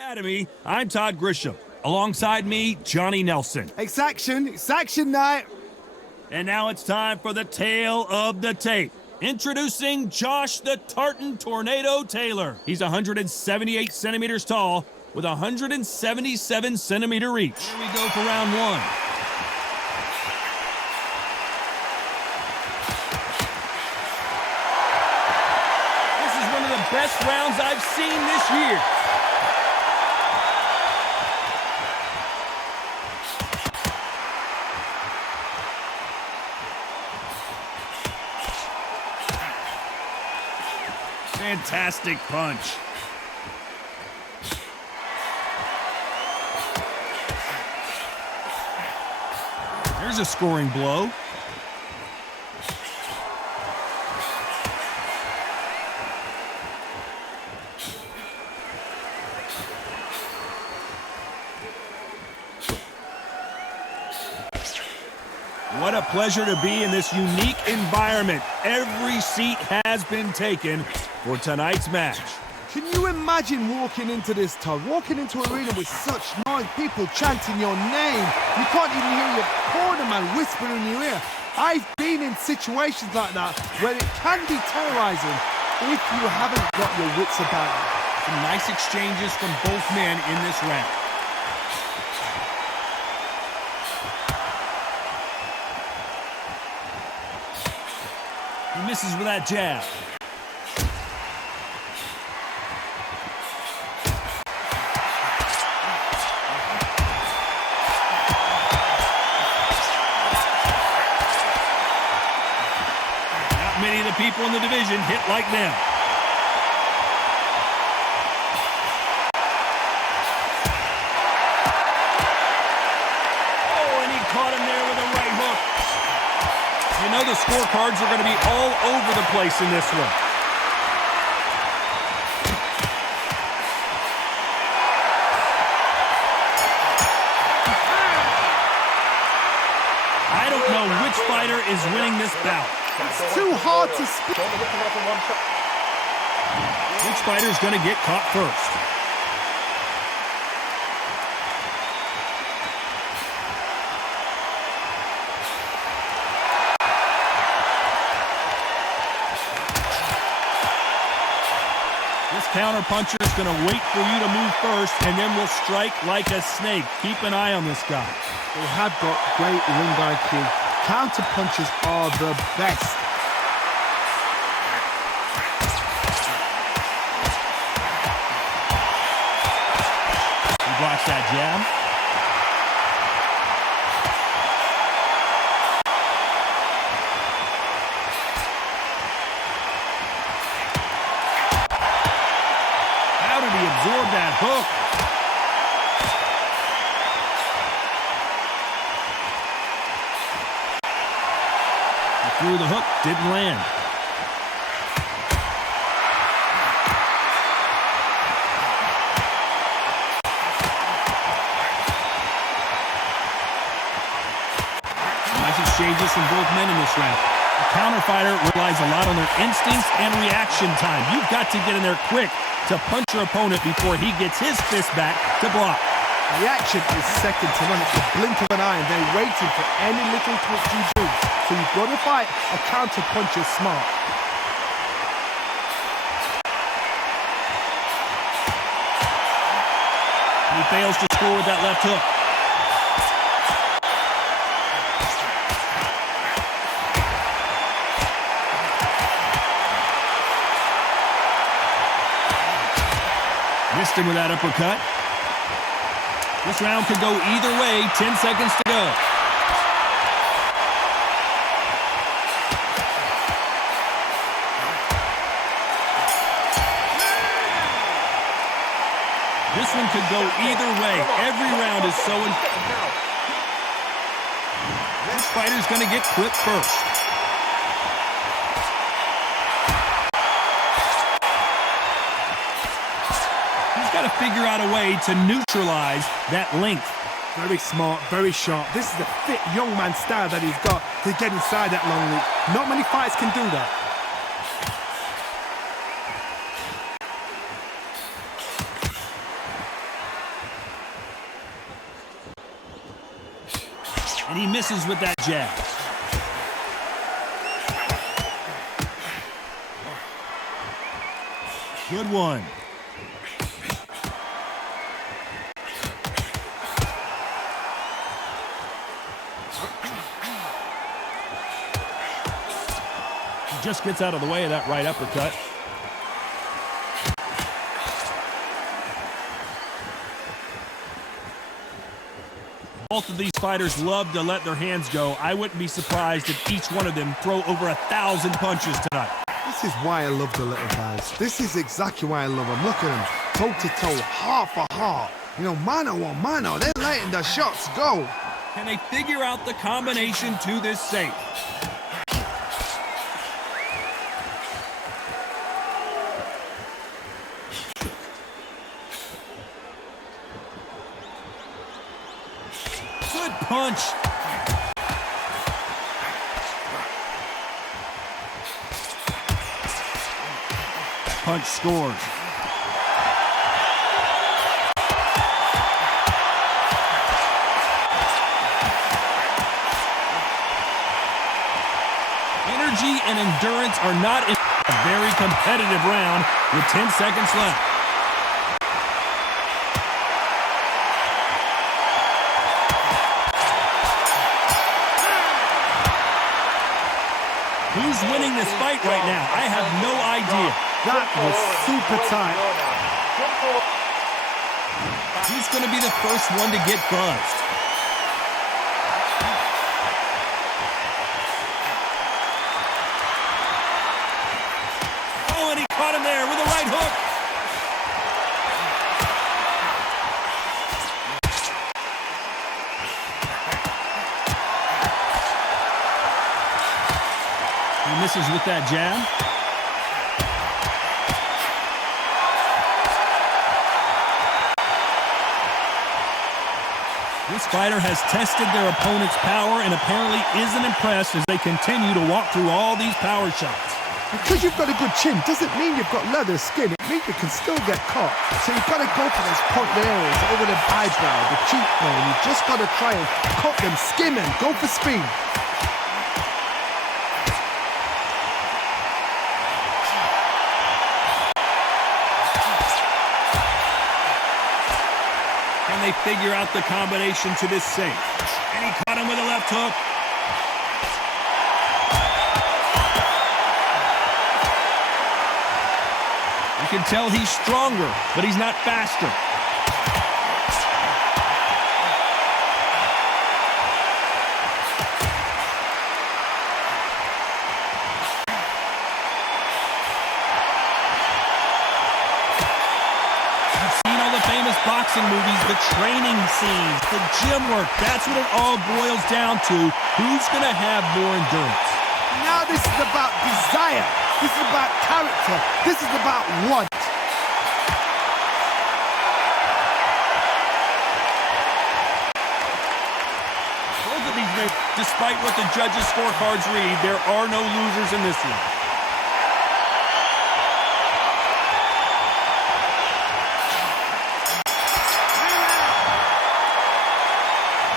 Academy, I'm Todd Grisham. Alongside me, Johnny Nelson. It's action night. And now it's time for the tale of the tape. Introducing Josh the Tartan Tornado Taylor. He's 178 centimeters tall with 177 centimeter reach. Here we go for round one. This is one of the best rounds I've seen this year. Fantastic punch. There's a scoring blow. What a pleasure to be in this unique environment. Every seat has been taken for tonight's match. Can you imagine walking into this, Todd? Walking into an arena with such noise, people chanting your name. You can't even hear your cornerman whisper in your ear. I've been in situations like that where it can be terrorizing if you haven't got your wits about you. Some nice exchanges from both men in this round. He misses with that jab. Not many of the people in the division hit like them. Oh, and he caught him there with a right hook. You know the scorecards are going to be all over the place in this one. I don't know which fighter is winning this bout. It's too hard to speak. Which fighter is going to get caught first? Counterpuncher is going to wait for you to move first, and then will strike like a snake. Keep an eye on this guy. They have got great ring IQ. Counterpunchers are the best. He blocks that jab. Absorb that hook. He threw the hook, didn't land. Nice exchanges from both men in this round. A counter fighter relies a lot on their instincts and reaction time. You've got to get in there quick to punch your opponent before he gets his fist back to block. Reaction is second to none. It's the blink of an eye, and they're waiting for any little twitch you do. So you've got to fight a counterpuncher smart. He fails to score with that left hook. Missed him with that uppercut. This round could go either way. 10 seconds to go. This one could go either way. Every round is so important. This fighter's going to get clipped first. Got to figure out a way to neutralize that length. Very smart, very sharp. This is the fit young man style that he's got to get inside that long leap. Not many fighters can do that. And he misses with that jab. Good one. He just gets out of the way of that right uppercut. Both of these fighters love to let their hands go. I wouldn't be surprised if each one of them throw over 1,000 punches tonight. This is why I love the little guys. This is exactly why I love them. Look at them, toe-to-toe, heart for heart. You know, mano a mano, they're letting the shots go. Can they figure out the combination to this safe? Good punch. Punch scores. Energy and endurance are not in a very competitive round with 10 seconds left. Who's winning this fight right now? I have no idea. That was super tight. Who's going to be the first one to get buzzed? Oh, and he caught him there with a right hook. He misses with that jab. This fighter has tested their opponent's power and apparently isn't impressed as they continue to walk through all these power shots. Because you've got a good chin doesn't mean you've got leather skin. It means you can still get caught. So you've got to go for those point areas over the eyebrow, the cheekbone. You've just got to try and cut them, skim them, go for speed. They figure out the combination to this safe. And he caught him with a left hook. You can tell he's stronger, but he's not faster. Boxing movies, the training scenes, the gym work, that's what it all boils down to. Who's going to have more endurance? Now this is about desire. This is about character. This is about want. Both of these men, despite what the judges' scorecards read, there are no losers in this one.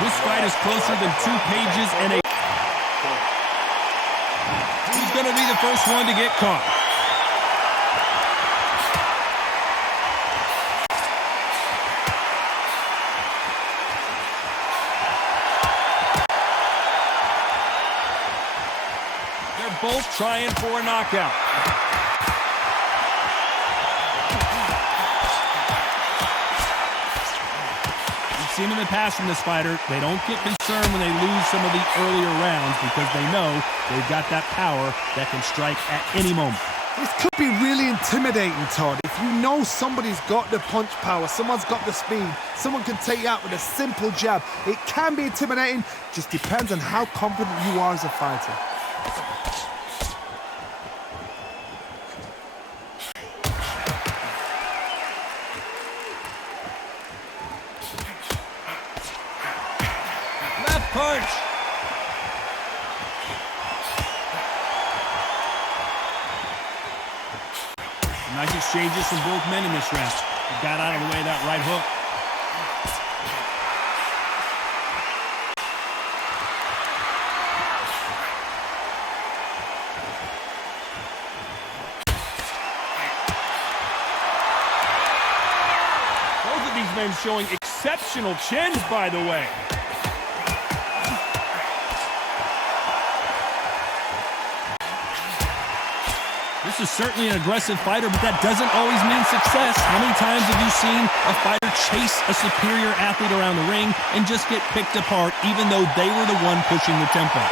This fight is closer than 2 pages and a... Who's going to be the first one to get caught? They're both trying for a knockout. Seen in the past from this fighter, they don't get concerned when they lose some of the earlier rounds because they know they've got that power that can strike at any moment. This could be really intimidating, Todd. If you know somebody's got the punch power, someone's got the speed, someone can take you out with a simple jab, it can be intimidating. Just depends on how confident you are as a fighter. Punch. Nice exchanges from both men in this round. He got out of the way of that right hook. these men showing exceptional chins, by the way. This is certainly an aggressive fighter, but that doesn't always mean success. How many times have you seen a fighter chase a superior athlete around the ring and just get picked apart, even though they were the one pushing the tempo?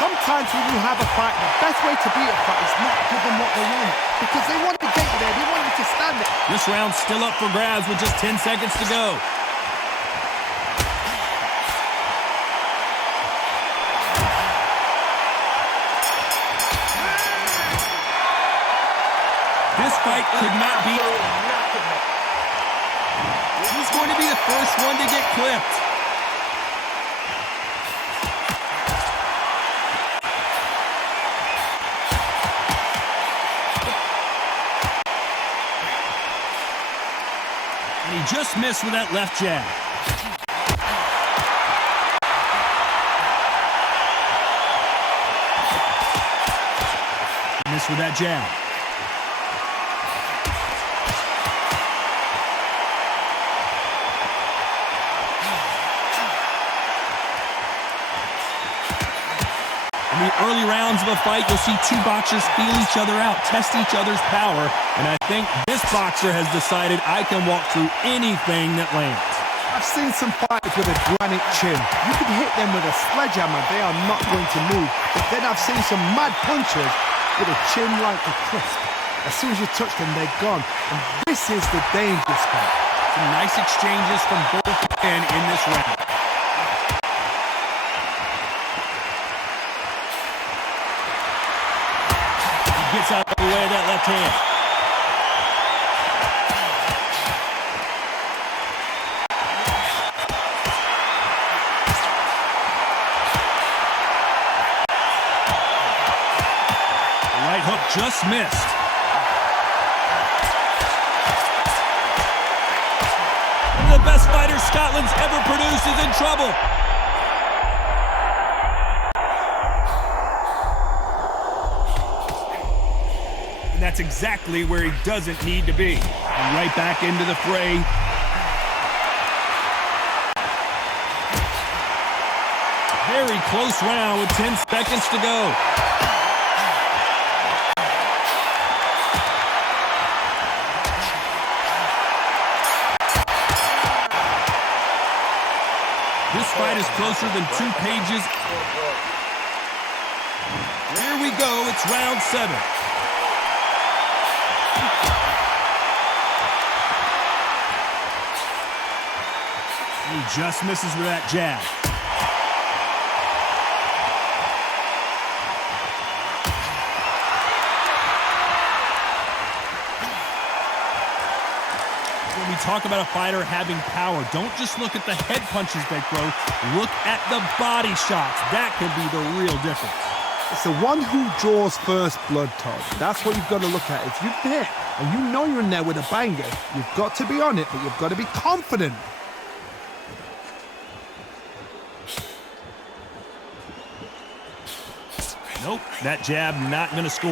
Sometimes when you have a fight, the best way to beat a fight is not give them what they want. Because they want to get you there, they want you to stand there. This round's still up for grabs with just 10 seconds to go. This fight could not be. He's going to be the first one to get clipped. And he just missed with that left jab. Missed with that jab. In the early rounds of a fight, you'll see two boxers feel each other out, test each other's power, and I think this boxer has decided I can walk through anything that lands. I've seen some fighters with a granite chin. You can hit them with a sledgehammer, they are not going to move. But then I've seen some mad punchers with a chin like a crisp. As soon as you touch them, they're gone. And this is the dangerous part. Some nice exchanges from both men in this round. Gets out of the way of that left hand. The right hook just missed. One of the best fighters Scotland's ever produced is in trouble. That's exactly where he doesn't need to be. And right back into the fray. Very close round with 10 seconds to go. This fight is closer than 2 pages. Here we go, it's round 7. He just misses with that jab. When we talk about a fighter having power, don't just look at the head punches they throw. Look at the body shots. That can be the real difference. It's the one who draws first blood, Todd. That's what you've got to look at. If you're there and you know you're in there with a banger, you've got to be on it, but you've got to be confident. Nope, that jab not going to score.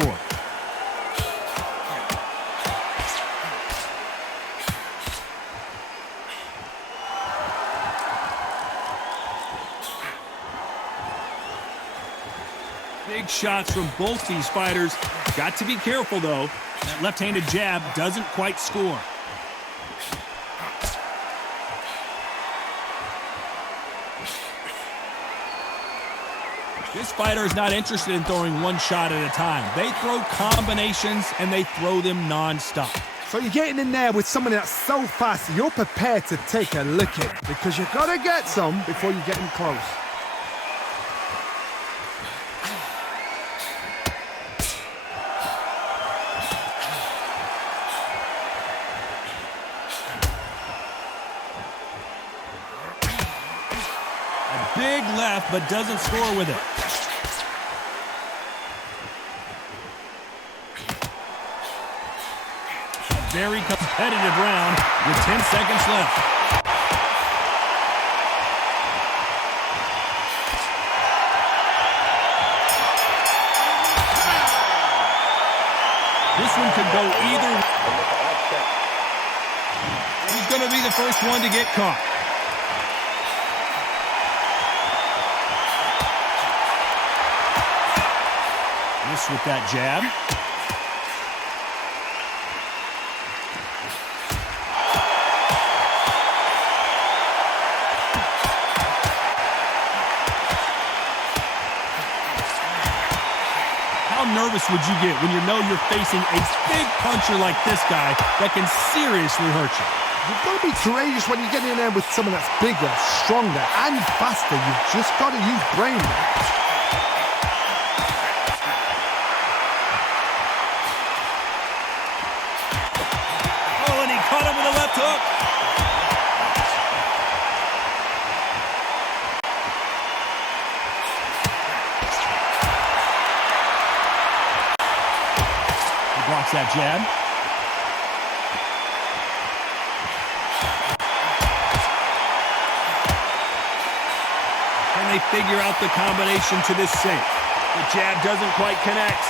Big shots from both these fighters. Got to be careful, though. That left-handed jab doesn't quite score. This fighter is not interested in throwing one shot at a time. They throw combinations, and they throw them non-stop. So you're getting in there with someone that's so fast, you're prepared to take a licking because you've got to get some before you get in close. A big left, but doesn't score with it. Very competitive round with 10 seconds left. This one could go either way. He's going to be the first one to get caught. Miss with that jab. How nervous would you get when you know you're facing a big puncher like this guy that can seriously hurt you? You've got to be courageous when you get in there with someone that's bigger, stronger, and faster. You've just got to use brain. Oh, and he caught him with a left hook. Blocks that jab. Can they figure out the combination to this sink? The jab doesn't quite connect.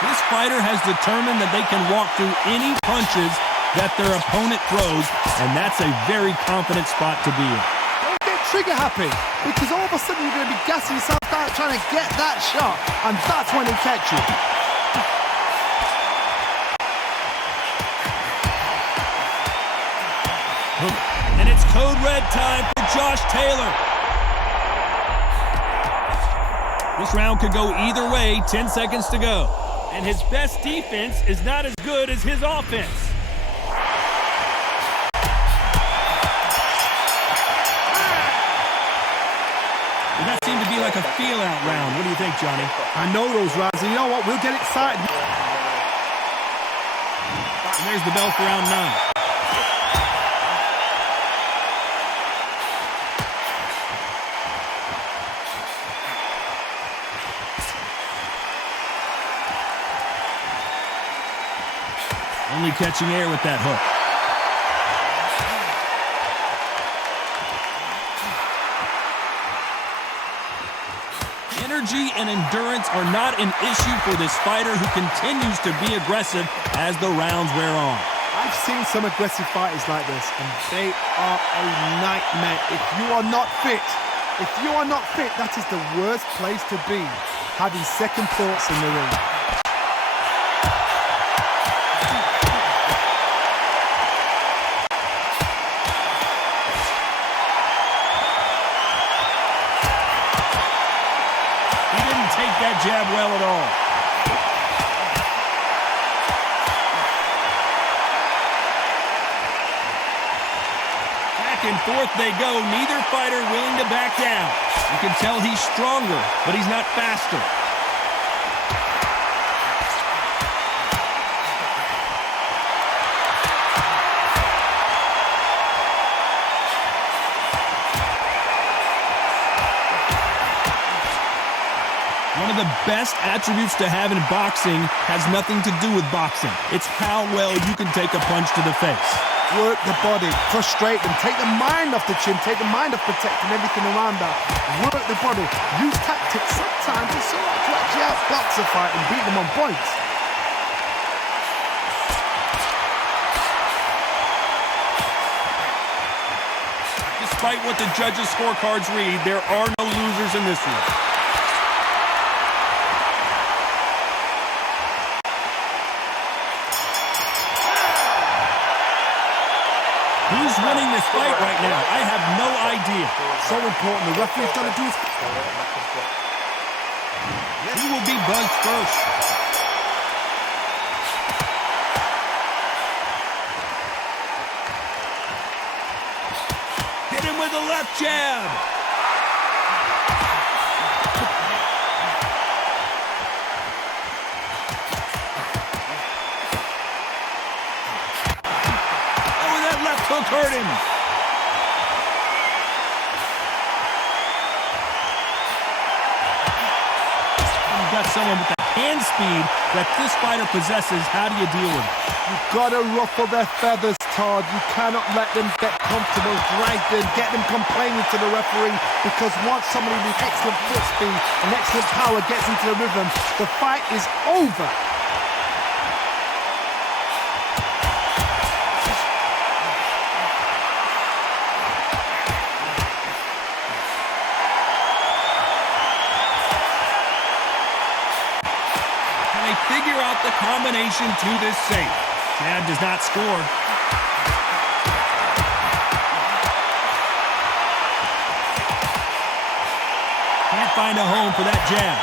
This fighter has determined that they can walk through any punches that their opponent throws, and that's a very confident spot to be in. Don't get trigger happy, because all of a sudden you're going to be gassing yourself out trying to get that shot, and that's when they catch you. And it's code red time for Josh Taylor. This round could go either way, 10 seconds to go. And his best defense is not as good as his offense. Does that seem to be like a feel-out round? What do you think, Johnny? I know those rounds, and you know what? We'll get excited. And there's the bell for round 9. Only catching air with that hook. Energy and endurance are not an issue for this fighter who continues to be aggressive as the rounds wear on. I've seen some aggressive fighters like this, and they are a nightmare. If you are not fit, that is the worst place to be, having second thoughts in the ring. That jab well at all. Back and forth they go, neither fighter willing to back down. You can tell he's stronger, but he's not faster. One of the best attributes to have in boxing has nothing to do with boxing. It's how well you can take a punch to the face. Work the body, frustrate them, take the mind off the chin, take the mind off protecting everything around that. Work the body, use tactics sometimes to sort of to actually outbox a fight and beat them on points. Despite what the judges' scorecards read, there are no losers in this one. Who's winning this fight right now? I have no idea. So important. The referee's got to do his... Who will be buzzed first? Hit him with a left jab. Hook hurt him. You've got someone with the hand speed that this fighter possesses. How do you deal with it? You've got to ruffle their feathers, Todd, you cannot let them get comfortable, drag them, get them complaining to the referee, because once somebody with excellent foot speed and excellent power gets into the rhythm, the fight is over. Can they figure out the combination to this save? Jab does not score. Can't find a home for that jab.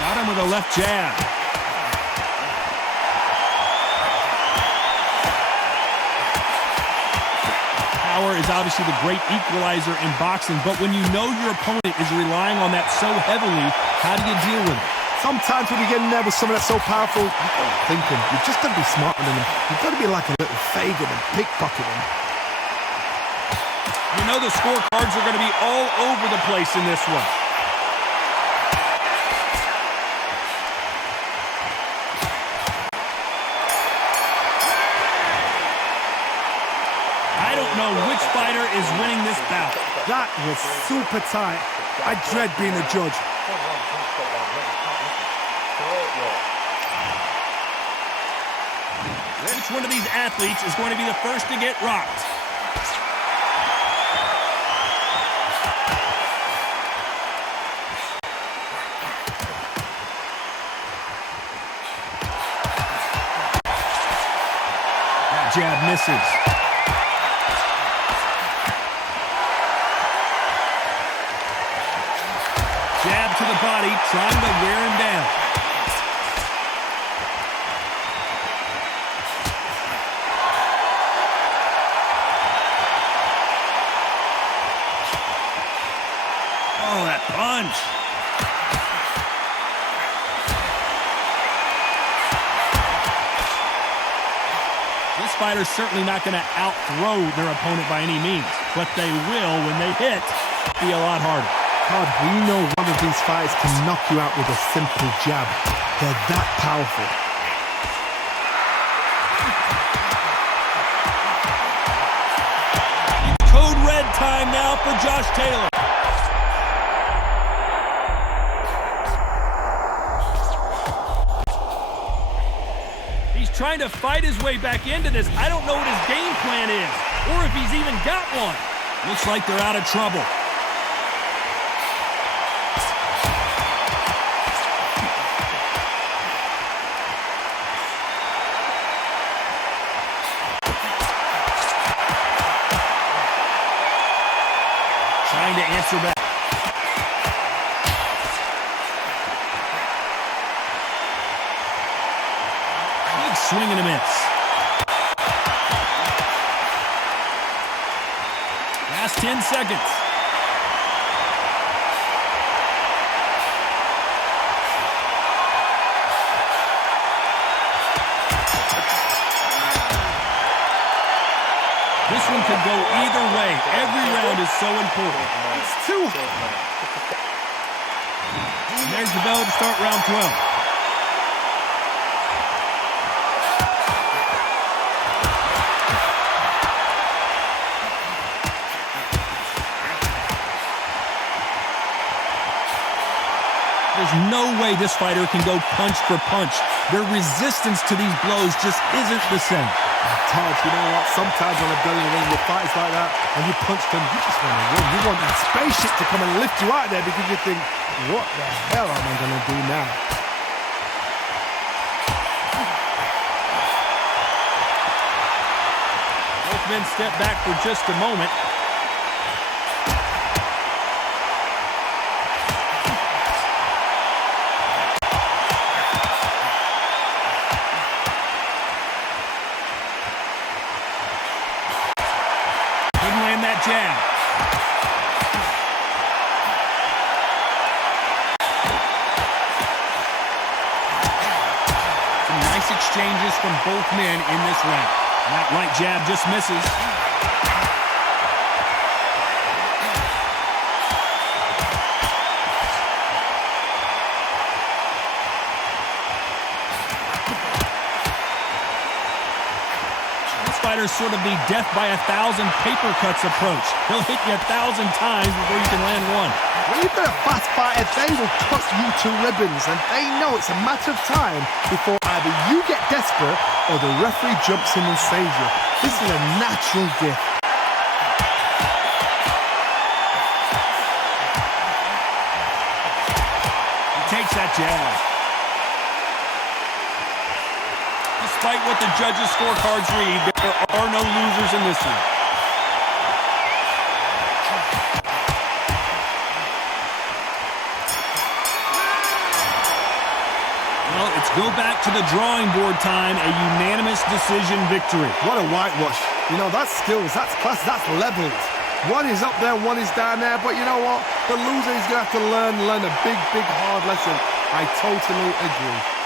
Got him with a left jab. Power is obviously the great equalizer in boxing, but when you know your opponent is relying on that so heavily, how do you deal with it? Sometimes when you get in there with someone that's so powerful, you've got to think him. You've just got to be smarter than him. You've got to be like a little Fagin and pickpocket him. You know the scorecards are going to be all over the place in this one. I don't know which fighter is winning this bout. That was super tight. I dread being a judge. Which one of these athletes is going to be the first to get rocked? That jab misses. Jab to the body, trying to wear him down. Oh, that punch. This fighter's certainly not going to out-throw their opponent by any means, but they will, when they hit, be a lot harder. Todd, we know one of these fighters can knock you out with a simple jab. They're that powerful. Code red time now for Josh Taylor. He's trying to fight his way back into this. I don't know what his game plan is, or if he's even got one. Looks like they're out of trouble. Trying to answer back. Big swing and a miss. Last 10 seconds. This one could go either way. Every round is so important. It's too And there's the bell to start round 12. There's no way this fighter can go punch for punch. Their resistance to these blows just isn't the same. Todd, you know what? Sometimes when I'm going in the ring with fights like that, and you punch them, you just want to win. You want that spaceship to come and lift you out there because you think, what the hell am I going to do now? Both men step back for just a moment. Jab. Some nice exchanges from both men in this round. And that right jab just misses. fighter's sort of the death by 1,000 paper cuts approach. He'll hit you 1,000 times before you can land one. When you've got a fast fighter, they will cut you to ribbons, and they know it's a matter of time before either you get desperate or the referee jumps in and saves you. This is a natural gift. He takes that jab. Despite what the judges' scorecards read, there are no losers in this one. Well, it's go back to the drawing board time, a unanimous decision victory. What a whitewash. You know, that's skills, that's class, that's levels. One is up there, one is down there, but you know what? The loser is going to have to learn a big, hard lesson. I totally agree.